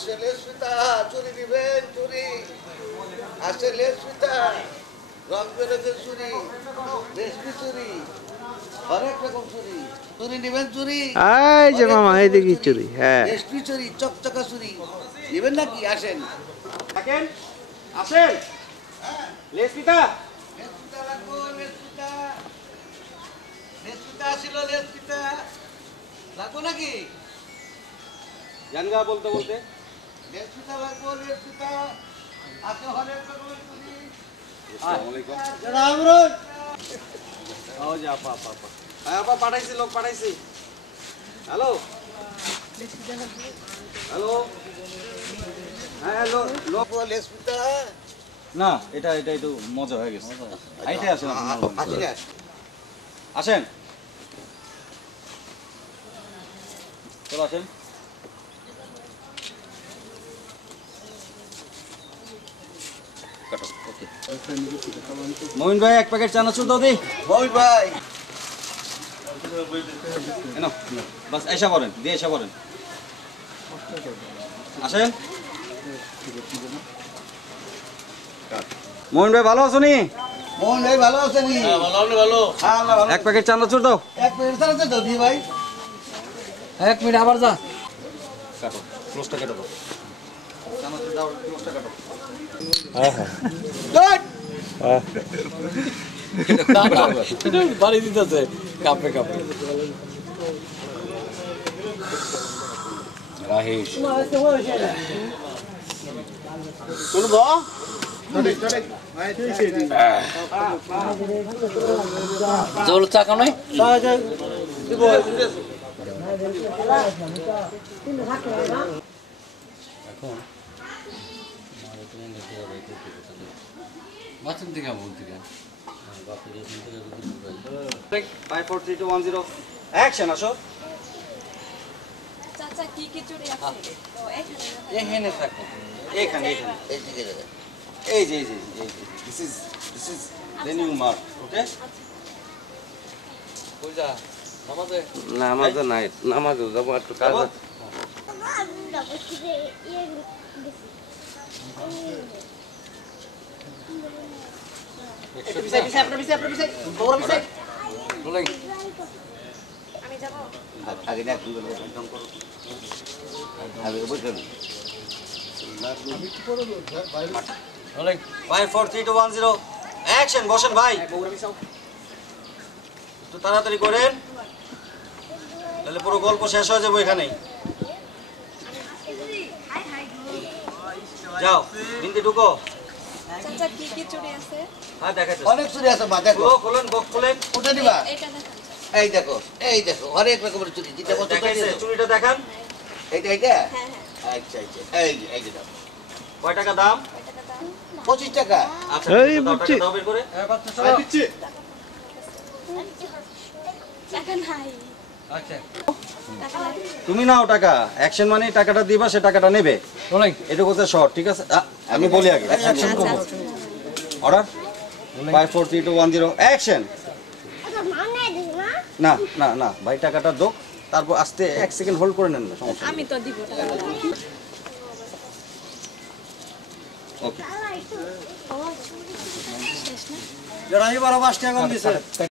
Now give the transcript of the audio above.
আসলে সুতা চুরি দিবেন চুরি আসলে সুতা রং বেরোতে চুরি রেশমি চুরি অনেক রকম চুরি চুরি নিবেন চুরি এই যে মামা এইদিকে চুরি হ্যাঁ রেশমি চুরি চকচকা চুরি নিবেন নাকি আসেন থাকেন আসেন লেসপিতা লেসপিতা লাগবো লেসপিতা লেসপিতা আসিল লেসপিতা লাগবো নাকি জানগা বলতে বলতে লেসপিতা লাগবো লেসপিতা আছে অনেক রকমের চুরি আসসালামু আলাইকুম জনাব আমরুল আও যা আপা আপা আপা আপা পাঠাইছি লোক পাঠাইছি হ্যালো হ্যালো হ্যাঁ লোক লেসপিতা না এটা এটা একটু মজা হয়ে গেছে আইতে আসেন আসেন আসেন চলো আসেন মমিন ভাই এক প্যাকেট চানাচুর দাও দি মমিন ভাই এনো বাস এসা করেন দিয়ে এসা করেন আসেন মমিন ভাই ভালো আছো নি মোহন ভাই ভালো আছেন ভালো হ্যাঁ আল্লাহ ভালো এক প্যাকেট চানাচুর দাও এক মিনিট দাঁড়াতে দাও দি ভাই এক মিনিট আবার যা কাটো ক্লোজটা কেটে দাও চানাচুর দাও ক্লোজটা কাটো গুড বাড়ি দিতেছে কাপে কাপে রাহিস শুনবো জল চাকা নয় এখন বাথরুম থেকে বলতে গেল 5 4 3 2 1 0 অ্যাকশন আসো চাচা কি কি চুরি আছে তো এখানে এখানে থাকো এখানে এখানে এই দিকে দেখেন এই যে this is the new mark okay পূজা নামাজে নামাজে নাই নামাজে যাবো একটু কাজ আছে। বলেন আমি যাব আগে না তুমি একদম করো আগে বুঝলেন বলেন 5 4 3 2 1 0 অ্যাকশন বসেন ভাই একটু তাড়াতাড়ি করেন তাহলে পুরো গল্প শেষ হয়ে যাবে এখানেই যাও বিন্দি ঢুকো চাচা কি কি চুরি আছে হ্যাঁ দেখাচ্ছি অনেক চুরি আছে মা দেখো খোলেন বক খোলেন কোথায় দিবা এটা দেখান এই দেখো অনেক রকমের চুরি যেটা বলতে দেখাইছে চুরিটা দেখান এইটা হ্যাঁ হ্যাঁ আচ্ছা আচ্ছা এই যে দাও কয় টাকা দাম কয় টাকা দাম 25 টাকা আচ্ছা এই দাও, বুঝছি। টাকা দাও বের করে টাকা নাই আচ্ছা টাকা নাই তুমি নাও টাকা অ্যাকশন মানে টাকাটা দিবা সে টাকাটা নেবে বলেন এটা কোথায় শর্ট ঠিক আছে আমি বলি আগে অ্যাকশন করব অর্ডার 5 4 3 2 1 0 অ্যাকশন না না না ভাই টাকাটা দাও তারপর আস্তে 1 সেকেন্ড হোল্ড করে নেন না সমস্যা আমি তো দিব টাকা ওকে শেষ না জরাই 12 5 টাকা কম দিছে